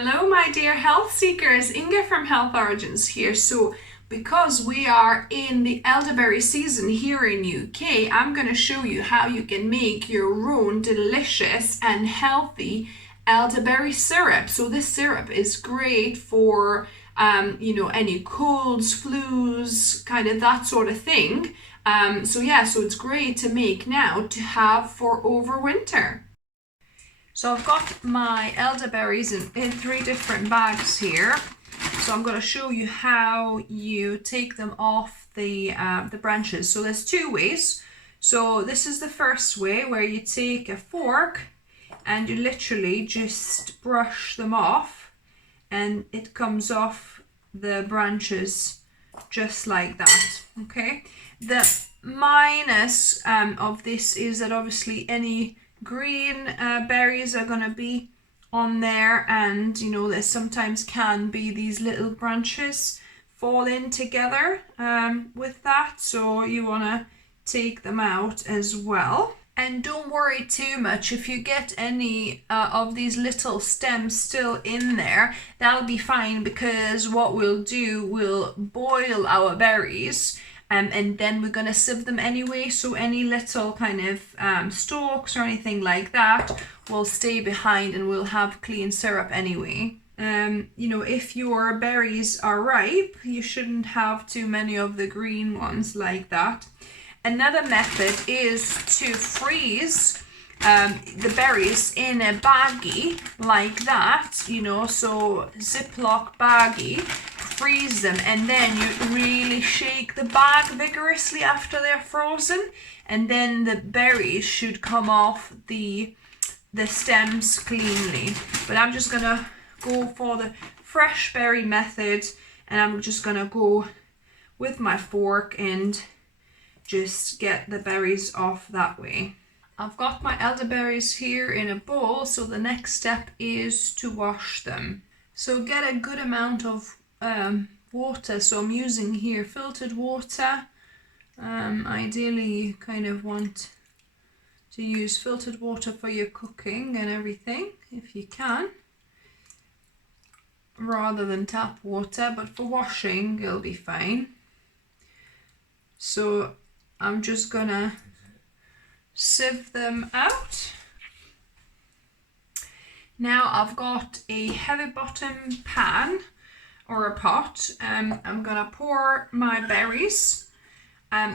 Hello, my dear health seekers. Inga from Health Origins here. So, because we are in the elderberry season here in UK, I'm going to show you how you can make your own delicious and healthy elderberry syrup. So, this syrup is great for any colds, flus, kind of that sort of thing. So it's great to make now to have for over winter. So I've got my elderberries in 3 different bags here. So I'm going to show you how you take them off the branches. So there's 2 ways. So this is the first way, where you take a fork and you literally just brush them off, and it comes off the branches just like that. Okay. The minus of this is that obviously any green berries are going to be on there, and there sometimes can be these little branches fall in together with that, so you want to take them out as well. And don't worry too much if you get any of these little stems still in there. That'll be fine, because what we'll do, we'll boil our berries and then we're going to sieve them anyway, so any little kind of stalks or anything like that will stay behind and we'll have clean syrup anyway. If your berries are ripe, you shouldn't have too many of the green ones like that. Another method is to freeze the berries in a baggie like that, so Ziploc baggie. Freeze them, and then you really shake the bag vigorously after they're frozen, and then the berries should come off the stems cleanly. But I'm just gonna go for the fresh berry method, and I'm just gonna go with my fork and just get the berries off that way. I've got my elderberries here in a bowl, so the next step is to wash them. So get a good amount of water. So I'm using here filtered water. Ideally you kind of want to use filtered water for your cooking and everything if you can, rather than tap water, but for washing it'll be fine. So I'm just gonna sieve them out. Now I've got a heavy bottom pan or a pot. I'm gonna pour my berries.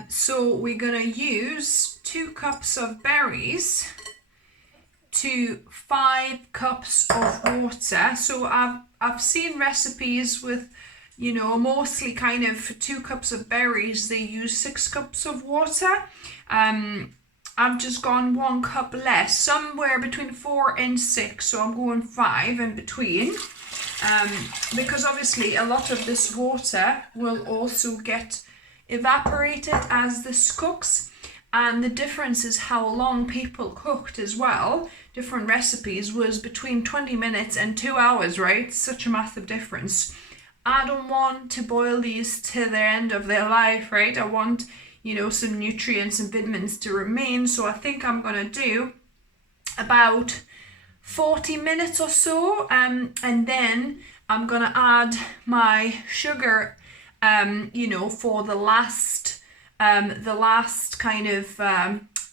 So we're gonna use 2 cups of berries to 5 cups of water. So I've seen recipes with, mostly kind of for 2 cups of berries they use 6 cups of water. I've just gone 1 cup less, somewhere between 4 and 6, so I'm going 5 in between. Because obviously a lot of this water will also get evaporated as this cooks, and the difference is how long people cooked as well. Different recipes was between 20 minutes and 2 hours, right? Such a massive difference. I don't want to boil these to the end of their life, right? I want some nutrients and vitamins to remain, so I think I'm gonna do about 40 minutes or so, and then I'm gonna add my sugar for the last kind of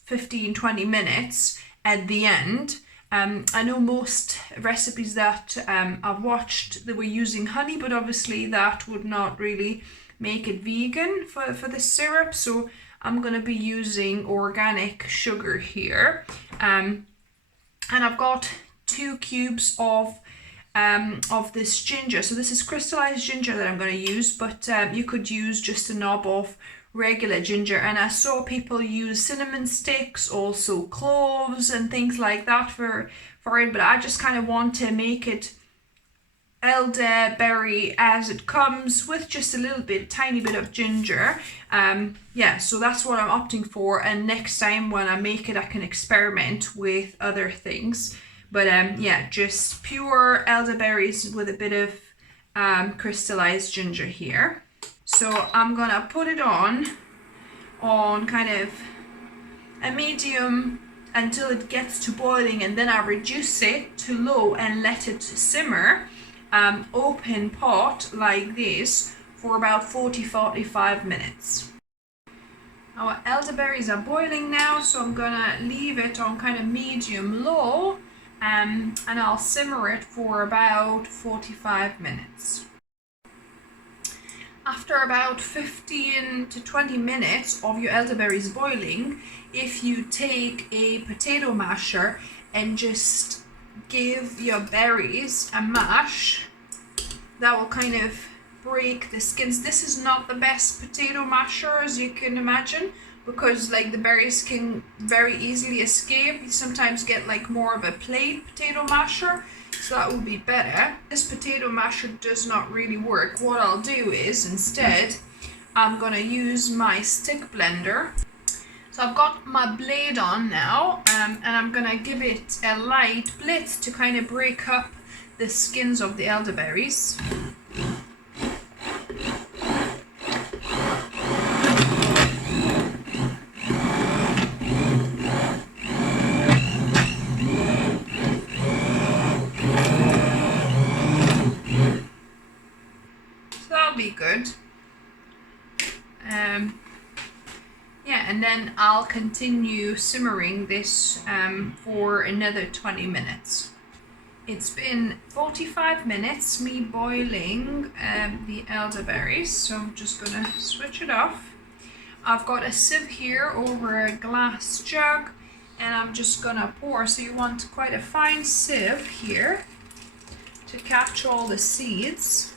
15-20 minutes at the end. I know most recipes that I've watched, they were using honey, but obviously that would not really make it vegan for the syrup, so I'm going to be using organic sugar here. And I've got 2 cubes of this ginger. So this is crystallized ginger that I'm going to use, but you could use just a knob of regular ginger. And I saw people use cinnamon sticks, also cloves and things like that for it, but I just kind of want to make it elderberry as it comes, with just a little bit, tiny bit of ginger. So that's what I'm opting for, and next time when I make it I can experiment with other things. But just pure elderberries with a bit of crystallized ginger here. So I'm gonna put it on kind of a medium until it gets to boiling, and then I reduce it to low and let it simmer, open pot like this, for about 40-45 minutes. Our elderberries are boiling now, so I'm gonna leave it on kind of medium low, and I'll simmer it for about 45 minutes. After about 15 to 20 minutes of your elderberries boiling, if you take a potato masher and just give your berries a mash, that will kind of break the skins. This is not the best potato masher, as you can imagine, because like the berries can very easily escape. You sometimes get like more of a plate potato masher, so that would be better. This potato masher does not really work. What I'll do is instead I'm gonna use my stick blender. So I've got my blade on now, and I'm gonna give it a light blitz to kind of break up the skins of the elderberries. Be good. Yeah, and then I'll continue simmering this for another 20 minutes. It's been 45 minutes me boiling the elderberries, so I'm just gonna switch it off. I've got a sieve here over a glass jug, and I'm just gonna pour. So you want quite a fine sieve here to catch all the seeds.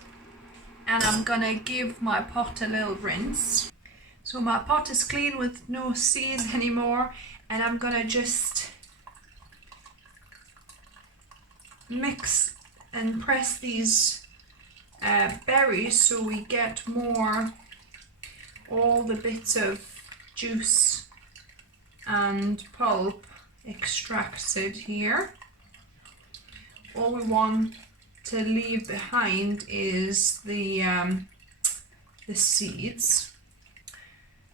And I'm gonna give my pot a little rinse. So my pot is clean with no seeds anymore, and I'm gonna just mix and press these berries so we get all the bits of juice and pulp extracted here. All we want to leave behind is the seeds.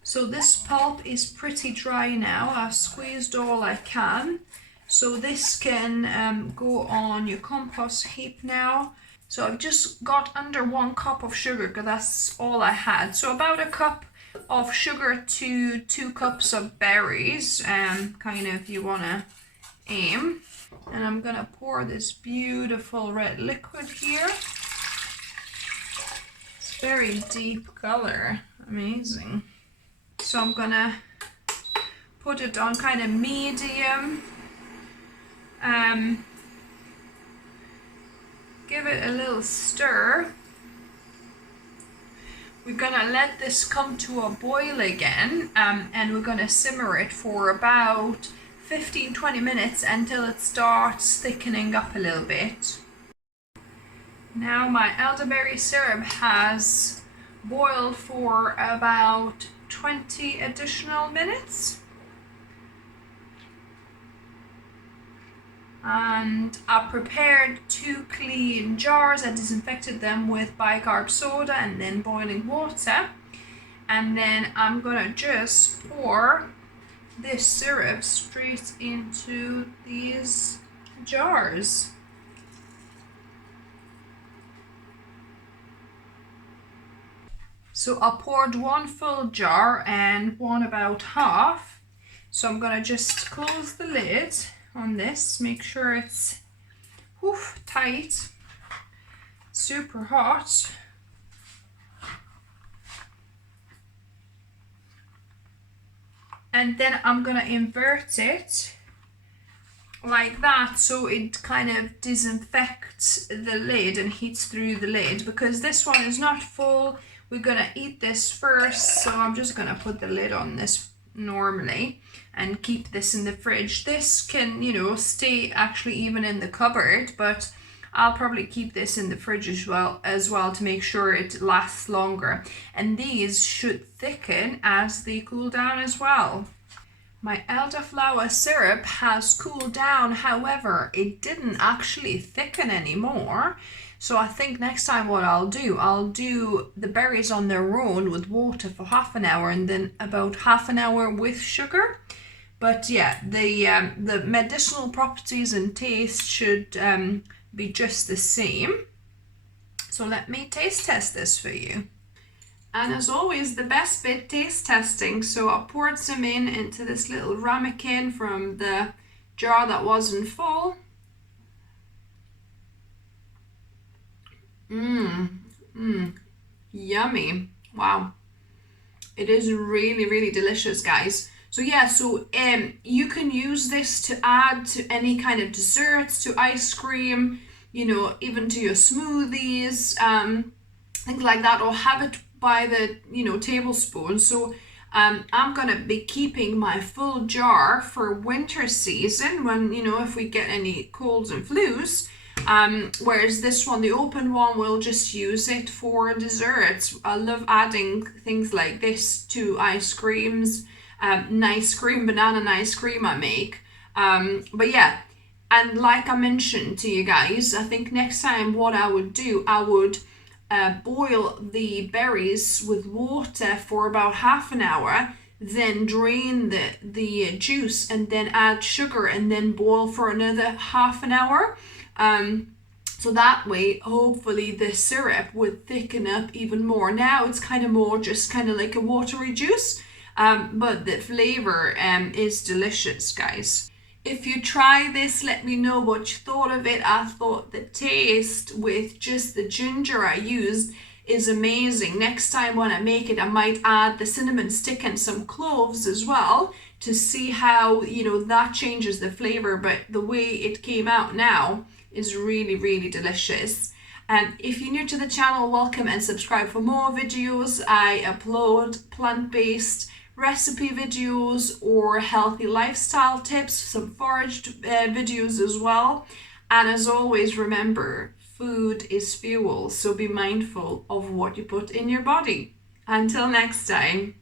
So this pulp is pretty dry now. I've squeezed all I can. So this can go on your compost heap now. So I've just got under 1 cup of sugar, because that's all I had. So about a cup of sugar to 2 cups of berries, kind of you wanna aim. And I'm gonna pour this beautiful red liquid here. It's very deep color, amazing. So I'm gonna put it on kind of medium. Give it a little stir. We're gonna let this come to a boil again, and we're gonna simmer it for about 15-20 minutes until it starts thickening up a little bit. Now my elderberry syrup has boiled for about 20 additional minutes. And I prepared 2 clean jars. I disinfected them with bicarb soda and then boiling water. And then I'm gonna just pour this syrup straight into these jars. So I poured 1 full jar and 1 about half. So I'm gonna just close the lid on this, make sure it's tight, super hot. And then I'm gonna invert it like that, so it kind of disinfects the lid and heats through the lid, because this one is not full. We're gonna eat this first, so I'm just gonna put the lid on this normally and keep this in the fridge. This can, stay actually even in the cupboard, but I'll probably keep this in the fridge as well to make sure it lasts longer. And these should thicken as they cool down as well. My elderflower syrup has cooled down, however, it didn't actually thicken anymore. So I think next time what I'll do the berries on their own with water for half an hour, and then about half an hour with sugar, But yeah, the medicinal properties and taste should be just the same. So let me taste test this for you. And as always, the best bit, taste testing. So I poured some into this little ramekin from the jar that wasn't full. Yummy. Wow. It is really, really delicious, guys. So yeah, so you can use this to add to any kind of desserts, to ice cream, you know, even to your smoothies, things like that, or have it by the, you know, tablespoon. So I'm gonna be keeping my full jar for winter season when, you know, if we get any colds and flus. Whereas this one, the open one, we'll just use it for desserts. I love adding things like this to ice creams, nice cream, banana nice cream I make. But yeah, and like I mentioned to you guys, I think next time what I would do, I would boil the berries with water for about half an hour, then drain the juice and then add sugar and then boil for another half an hour. So that way, hopefully the syrup would thicken up even more. Now it's kind of more just kind of like a watery juice, but the flavor is delicious, guys. If you try this, let me know what you thought of it. I thought the taste with just the ginger I used is amazing. Next time when I make it, I might add the cinnamon stick and some cloves as well to see how, you know, that changes the flavor. But the way it came out now is really, really delicious. And if you're new to the channel, welcome and subscribe for more videos. I upload plant-based recipe videos or healthy lifestyle tips, some foraged videos as well. And as always, remember, food is fuel, so be mindful of what you put in your body. Until next time.